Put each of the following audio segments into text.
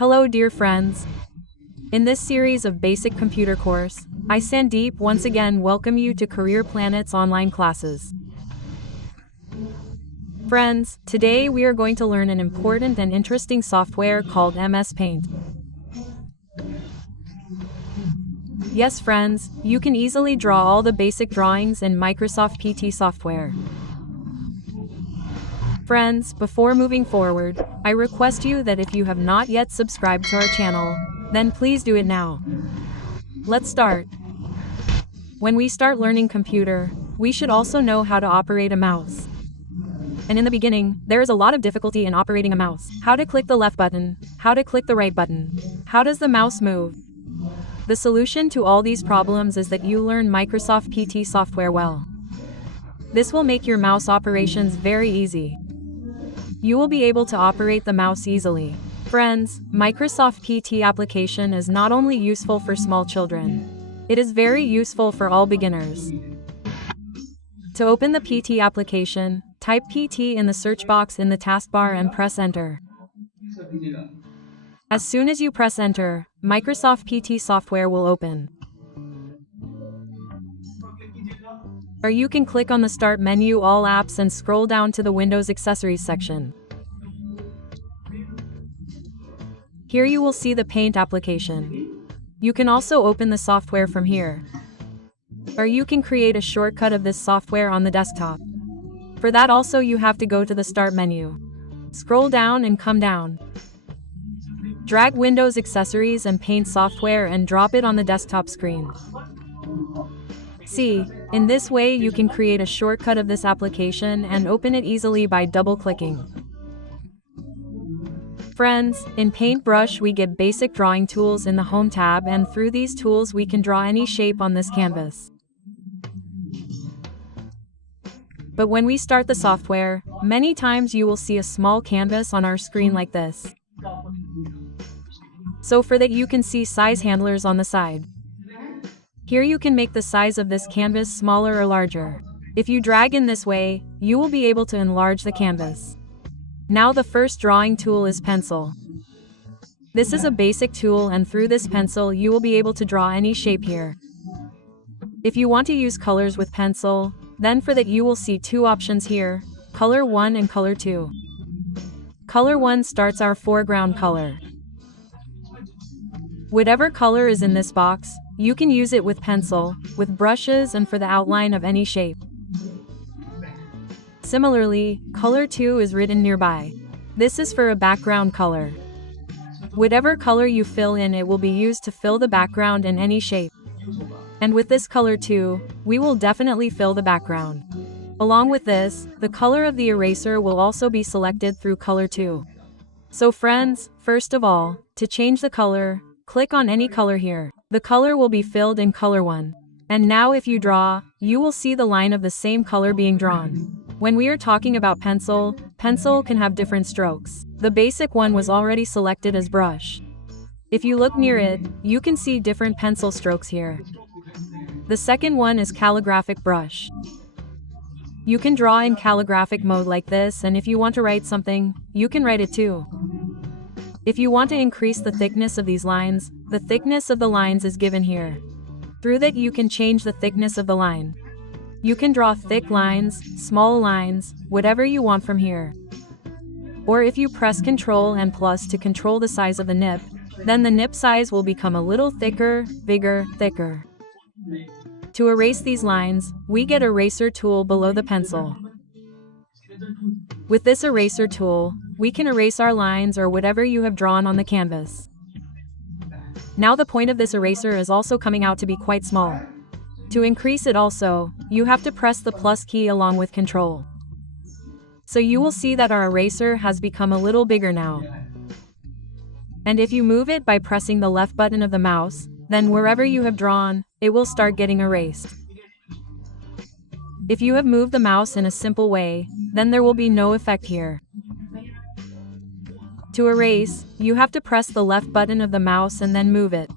Hello dear friends. In this series of basic computer course, I Sandeep once again welcome you to Career Planet's online classes. Friends, today we are going to learn an important and interesting software called MS Paint. Yes friends, you can easily draw all the basic drawings in Microsoft PT software. Friends, before moving forward, I request you that if you have not yet subscribed to our channel, then please do it now. Let's start. When we start learning computer, we should also know how to operate a mouse. And in the beginning, there is a lot of difficulty in operating a mouse. How to click the left button, how to click the right button, how does the mouse move? The solution to all these problems is that you learn Microsoft PT software well. This will make your mouse operations very easy. You will be able to operate the mouse easily. Friends, Microsoft PT application is not only useful for small children, it is very useful for all beginners. To open the PT application, type PT in the search box in the taskbar and press enter. As soon as you press enter, Microsoft PT software will open. Or you can click on the Start menu All Apps and scroll down to the Windows Accessories section. Here you will see the Paint application. You can also open the software from here. Or you can create a shortcut of this software on the desktop. For that also you have to go to the Start menu. Scroll down and come down. Drag Windows Accessories and Paint software and drop it on the desktop screen. See, in this way you can create a shortcut of this application and open it easily by double-clicking. Friends, in Paintbrush we get basic drawing tools in the Home tab, and through these tools we can draw any shape on this canvas. But when we start the software, many times you will see a small canvas on our screen like this. So for that you can see size handlers on the side. Here you can make the size of this canvas smaller or larger. If you drag in this way, you will be able to enlarge the canvas. Now the first drawing tool is pencil. This is a basic tool, and through this pencil you will be able to draw any shape here. If you want to use colors with pencil, then for that you will see two options here, color 1 and color 2. Color 1 starts our foreground color. Whatever color is in this box, you can use it with pencil, with brushes, and for the outline of any shape. Similarly, color 2 is written nearby. This is for a background color. Whatever color you fill in, it will be used to fill the background in any shape. And with this color 2, we will definitely fill the background. Along with this, the color of the eraser will also be selected through color 2. So friends, first of all, to change the color, click on any color here. The color will be filled in color 1. And now if you draw, you will see the line of the same color being drawn. When we are talking about pencil, pencil can have different strokes. The basic one was already selected as brush. If you look near it, you can see different pencil strokes here. The second one is calligraphic brush. You can draw in calligraphic mode like this, and if you want to write something, you can write it too. If you want to increase the thickness of these lines, the thickness of the lines is given here. Through that you can change the thickness of the line. You can draw thick lines, small lines, whatever you want from here. Or if you press Ctrl and plus to control the size of the nib, then the nib size will become a little thicker, bigger, thicker. To erase these lines, we get eraser tool below the pencil. With this eraser tool, we can erase our lines or whatever you have drawn on the canvas. Now the point of this eraser is also coming out to be quite small. To increase it also, you have to press the plus key along with Control. So you will see that our eraser has become a little bigger now. And if you move it by pressing the left button of the mouse, then wherever you have drawn, it will start getting erased. If you have moved the mouse in a simple way, then there will be no effect here. To erase, you have to press the left button of the mouse and then move it.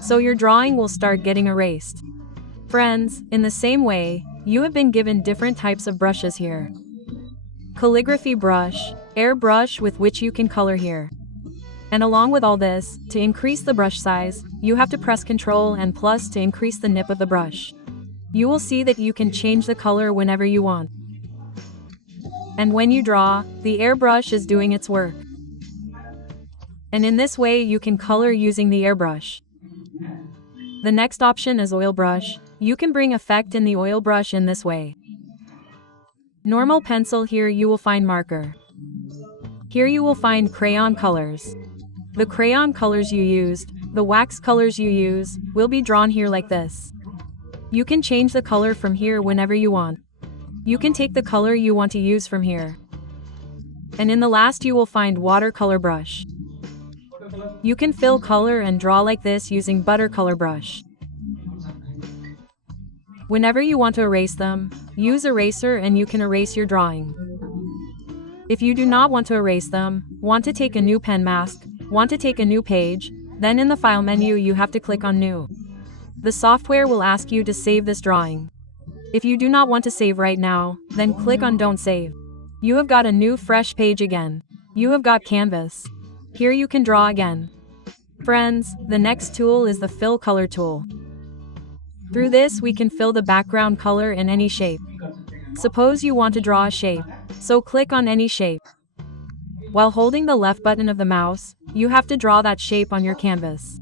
So your drawing will start getting erased. Friends, in the same way, you have been given different types of brushes here. Calligraphy brush, airbrush with which you can color here. And along with all this, to increase the brush size, you have to press Ctrl and plus to increase the nip of the brush. You will see that you can change the color whenever you want. And when you draw, the airbrush is doing its work. And in this way you can color using the airbrush. The next option is oil brush. You can bring effect in the oil brush in this way. Normal pencil, here you will find marker. Here you will find crayon colors. The crayon colors you used, the wax colors you use, will be drawn here like this. You can change the color from here whenever you want. You can take the color you want to use from here. And in the last you will find watercolor brush. You can fill color and draw like this using watercolor brush. Whenever you want to erase them, use eraser and you can erase your drawing. If you do not want to erase them, want to take a new pen mask, want to take a new page, then in the file menu you have to click on new. The software will ask you to save this drawing. If you do not want to save right now, then click on don't save. You have got a new fresh page again. You have got canvas. Here you can draw again. Friends, the next tool is the fill color tool. Through this we can fill the background color in any shape. Suppose you want to draw a shape, so click on any shape. While holding the left button of the mouse, you have to draw that shape on your canvas.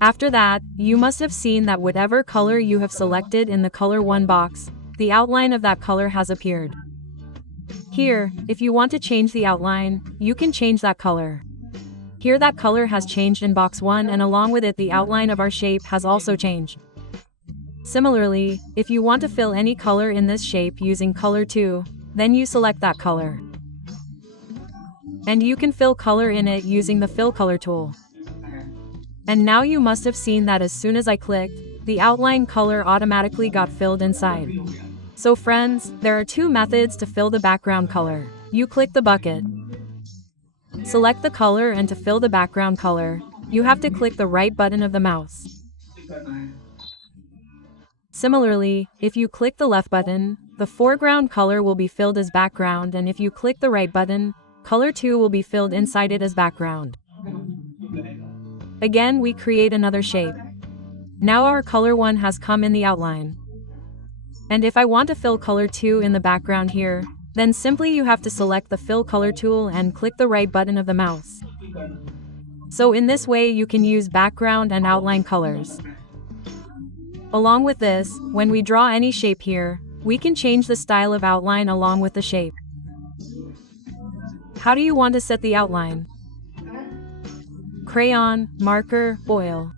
After that, you must have seen that whatever color you have selected in the color 1 box, the outline of that color has appeared. Here, if you want to change the outline, you can change that color. Here that color has changed in box 1 and along with it the outline of our shape has also changed. Similarly, if you want to fill any color in this shape using color 2, then you select that color. And you can fill color in it using the fill color tool. And now you must have seen that as soon as I clicked, the outline color automatically got filled inside. So friends, there are 2 methods to fill the background color. You click the bucket. Select the color and to fill the background color, you have to click the right button of the mouse. Similarly, if you click the left button, the foreground color will be filled as background and if you click the right button, color 2 will be filled inside it as background. Again we create another shape. Now our color 1 has come in the outline. And if I want to fill color 2 in the background here, then simply you have to select the fill color tool and click the right button of the mouse. So in this way you can use background and outline colors. Along with this, when we draw any shape here, we can change the style of outline along with the shape. How do you want to set the outline? Crayon, marker, oil.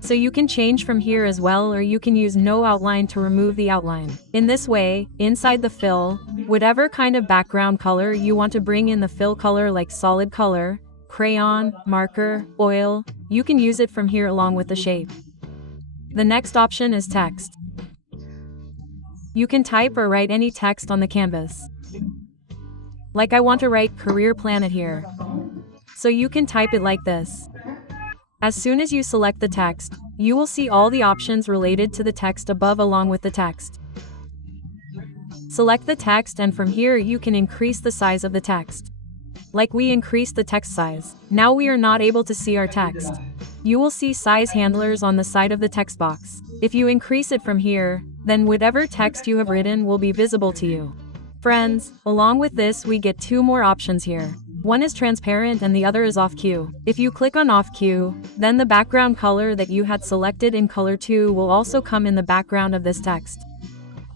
So you can change from here as well or you can use no outline to remove the outline. In this way, inside the fill, whatever kind of background color you want to bring in the fill color like solid color, crayon, marker, oil, you can use it from here along with the shape. The next option is text. You can type or write any text on the canvas. Like I want to write Career Planet here. So you can type it like this. As soon as you select the text, you will see all the options related to the text above along with the text. Select the text and from here you can increase the size of the text. Like we increased the text size. Now we are not able to see our text. You will see size handlers on the side of the text box. If you increase it from here, then whatever text you have written will be visible to you. Friends, along with this we get 2 more options here. One is transparent and the other is off cue. If you click on off cue, then the background color that you had selected in color 2 will also come in the background of this text.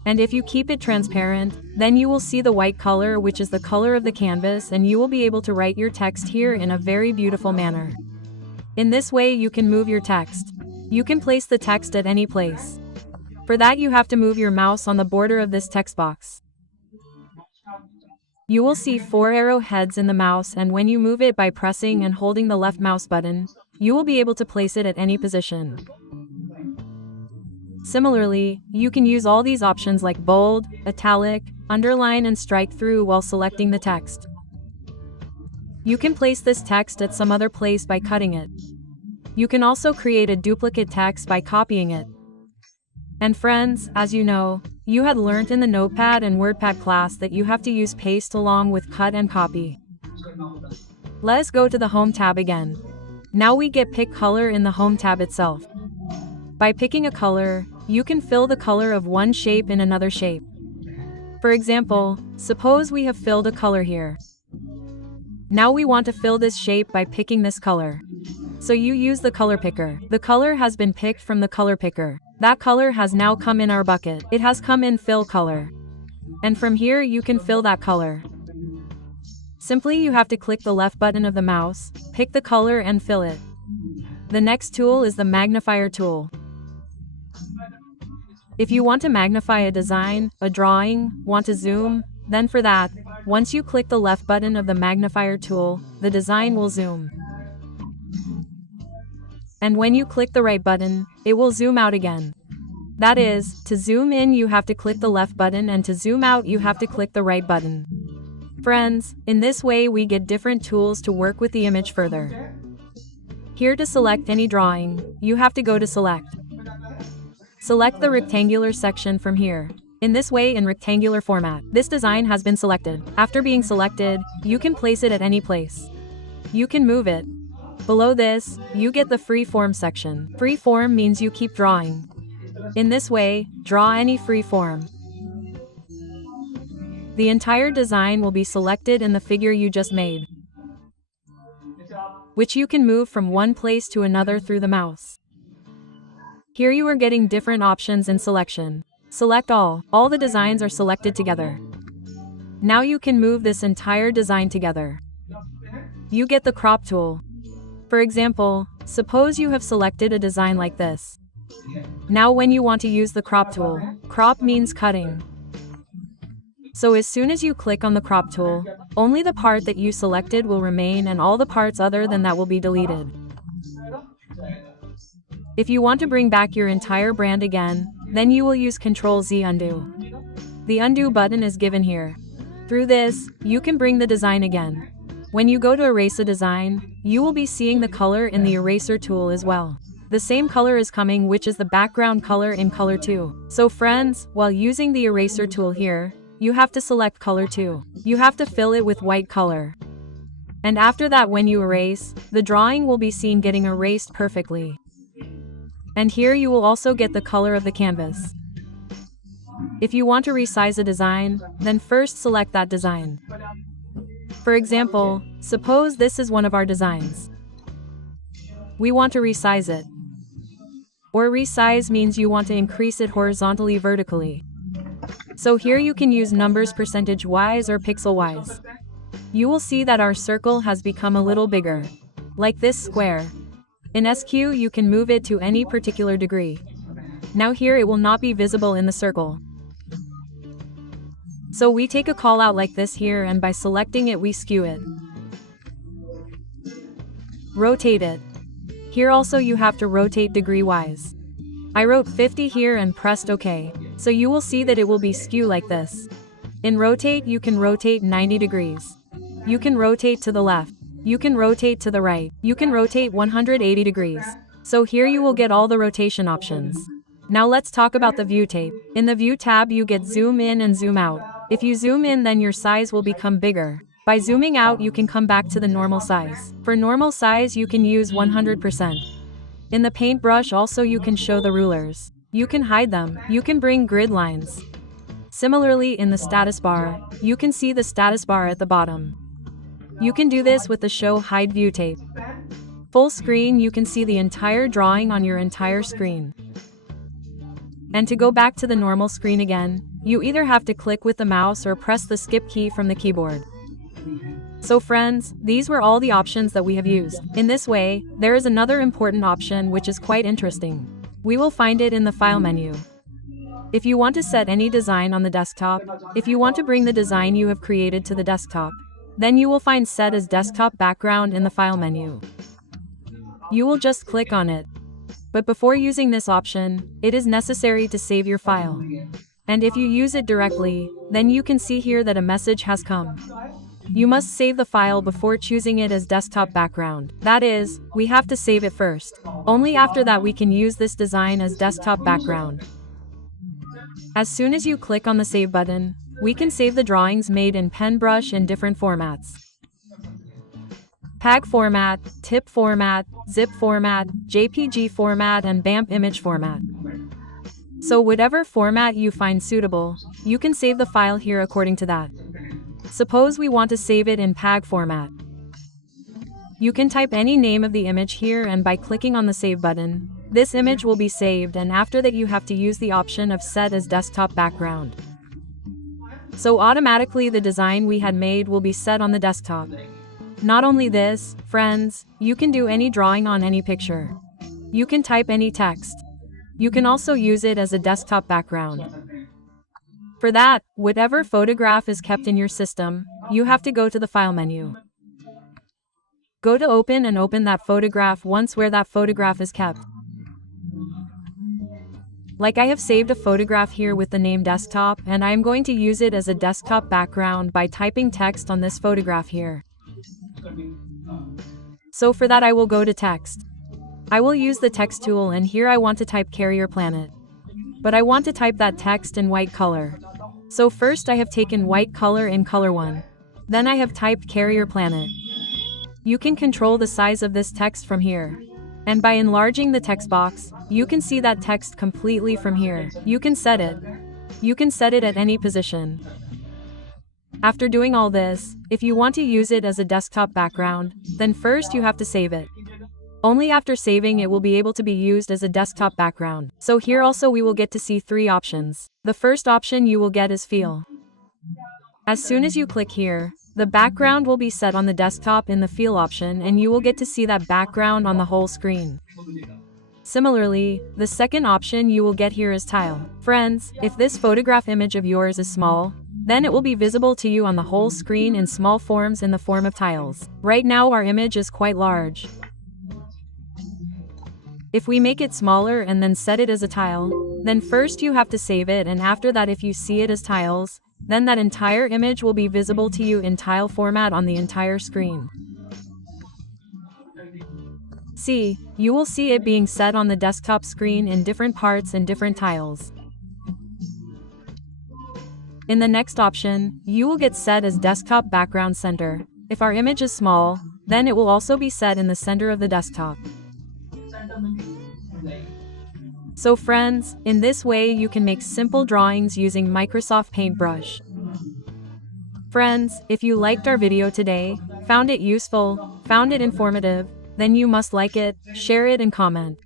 And if you keep it transparent, then you will see the white color which is the color of the canvas and you will be able to write your text here in a very beautiful manner. In this way you can move your text. You can place the text at any place. For that you have to move your mouse on the border of this text box. You will see 4 arrowheads in the mouse and when you move it by pressing and holding the left mouse button, you will be able to place it at any position. Similarly, you can use all these options like bold, italic, underline and strike through while selecting the text. You can place this text at some other place by cutting it. You can also create a duplicate text by copying it. And friends, as you know, you had learnt in the Notepad and WordPad class that you have to use paste along with cut and copy. Let's go to the Home tab again. Now we get pick color in the Home tab itself. By picking a color, you can fill the color of one shape in another shape. For example, suppose we have filled a color here. Now we want to fill this shape by picking this color. So you use the color picker. The color has been picked from the color picker. That color has now come in our bucket. It has come in fill color. And from here you can fill that color. Simply you have to click the left button of the mouse, pick the color and fill it. The next tool is the magnifier tool. If you want to magnify a design, a drawing, want to zoom, then for that, once you click the left button of the magnifier tool, the design will zoom. And when you click the right button, it will zoom out again. That is, to zoom in you have to click the left button and to zoom out you have to click the right button. Friends, in this way we get different tools to work with the image further. Here to select any drawing, you have to go to Select. Select the rectangular section from here. In this way in rectangular format, this design has been selected. After being selected, you can place it at any place. You can move it. Below this, you get the free form section. Free form means you keep drawing. In this way, draw any free form. The entire design will be selected in the figure you just made, which you can move from one place to another through the mouse. Here you are getting different options in selection. Select all. All the designs are selected together. Now you can move this entire design together. You get the crop tool. For example, suppose you have selected a design like this. Now when you want to use the crop tool, crop means cutting. So as soon as you click on the crop tool, only the part that you selected will remain and all the parts other than that will be deleted. If you want to bring back your entire brand again, then you will use Ctrl-Z undo. The undo button is given here. Through this, you can bring the design again. When you go to erase a design, you will be seeing the color in the eraser tool as well. The same color is coming, which is the background color in color 2. So friends, while using the eraser tool here, you have to select color 2. You have to fill it with white color. And after that when you erase, the drawing will be seen getting erased perfectly. And here you will also get the color of the canvas. If you want to resize a design, then first select that design. For example, suppose this is one of our designs. We want to resize it. Or resize means you want to increase it horizontally, vertically. So here you can use numbers percentage-wise or pixel-wise. You will see that our circle has become a little bigger. Like this square. In SQ you can move it to any particular degree. Now here it will not be visible in the circle. So we take a call out like this here and by selecting it we skew it. Rotate it. Here also you have to rotate degree-wise. I wrote 50 here and pressed OK. So you will see that it will be skew like this. In rotate you can rotate 90 degrees. You can rotate to the left. You can rotate to the right. You can rotate 180 degrees. So here you will get all the rotation options. Now let's talk about the view tab. In the view tab you get zoom in and zoom out. If you zoom in then your size will become bigger. By zooming out you can come back to the normal size. For normal size you can use 100%. In the paintbrush also you can show the rulers. You can hide them. You can bring grid lines. Similarly in the status bar, you can see the status bar at the bottom. You can do this with the show hide view tab. Full screen you can see the entire drawing on your entire screen. And to go back to the normal screen again, you either have to click with the mouse or press the skip key from the keyboard. So friends, these were all the options that we have used. In this way, there is another important option which is quite interesting. We will find it in the file menu. If you want to set any design on the desktop, if you want to bring the design you have created to the desktop, then you will find set as desktop background in the file menu. You will just click on it. But before using this option, it is necessary to save your file. And if you use it directly, then you can see here that a message has come. You must save the file before choosing it as desktop background. That is, we have to save it first. Only after that we can use this design as desktop background. As soon as you click on the save button, we can save the drawings made in pen brush in different formats. PAG format, TIP format, ZIP format, JPG format, and BAMP image format. So whatever format you find suitable, you can save the file here according to that. Suppose we want to save it in PAG format. You can type any name of the image here, and by clicking on the Save button, this image will be saved, and after that you have to use the option of Set as Desktop Background. So automatically the design we had made will be set on the desktop. Not only this, friends, you can do any drawing on any picture. You can type any text. You can also use it as a desktop background. For that, whatever photograph is kept in your system, you have to go to the File menu. Go to Open and open that photograph once where that photograph is kept. Like I have saved a photograph here with the name desktop, and I am going to use it as a desktop background by typing text on this photograph here. So for that I will go to Text. I will use the text tool, and here I want to type Carrier Planet. But I want to type that text in white color. So first I have taken white color in color 1. Then I have typed Carrier Planet. You can control the size of this text from here. And by enlarging the text box, you can see that text completely from here. You can set it. You can set it at any position. After doing all this, if you want to use it as a desktop background, then first you have to save it. Only after saving it will be able to be used as a desktop background. So here also we will get to see 3 options. The first option you will get is Feel. As soon as you click here, the background will be set on the desktop in the Feel option, and you will get to see that background on the whole screen. Similarly, the second option you will get here is Tile. Friends, if this photograph image of yours is small, then it will be visible to you on the whole screen in small forms in the form of tiles. Right now our image is quite large. If we make it smaller and then set it as a tile, then first you have to save it, and after that if you see it as tiles, then that entire image will be visible to you in tile format on the entire screen. See, you will see it being set on the desktop screen in different parts and different tiles. In the next option, you will get set as Desktop Background Center. If our image is small, then it will also be set in the center of the desktop. So friends, in this way you can make simple drawings using Microsoft Paintbrush. Friends, if you liked our video today, found it useful, found it informative, then you must like it, share it, and comment.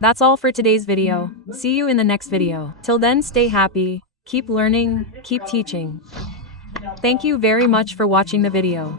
That's all for today's video. See you in the next video. Till then, stay happy, keep learning, keep teaching. Thank you very much for watching the video.